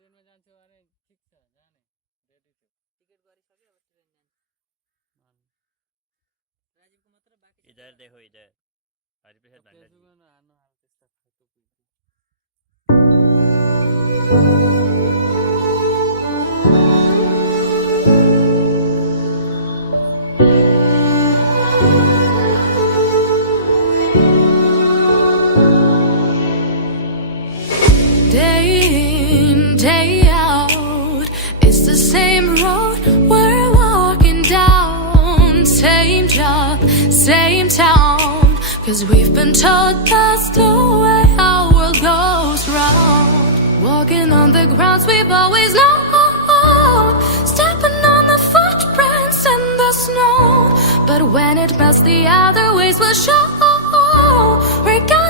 ट्रेनमा जान्छु भने ठिक छ जाने रेडी छु टिकट गरिसक्यो अब ट्रेन जान्छ राजीवको मात्र बाँकी छ इधर देखो इधर हरिप्रसाद भण्डारी फेसबुकमा हाल्नु हाल त्यस्ता फाल्तु पिल्तु Day in, day out, it's the same road we're walking down. Same job, same town, 'cause we've been told that's the way our world goes round. Walking on the grounds we've always known, stepping on the footprints in the snow. But when it melts, the other ways will show. We're gonna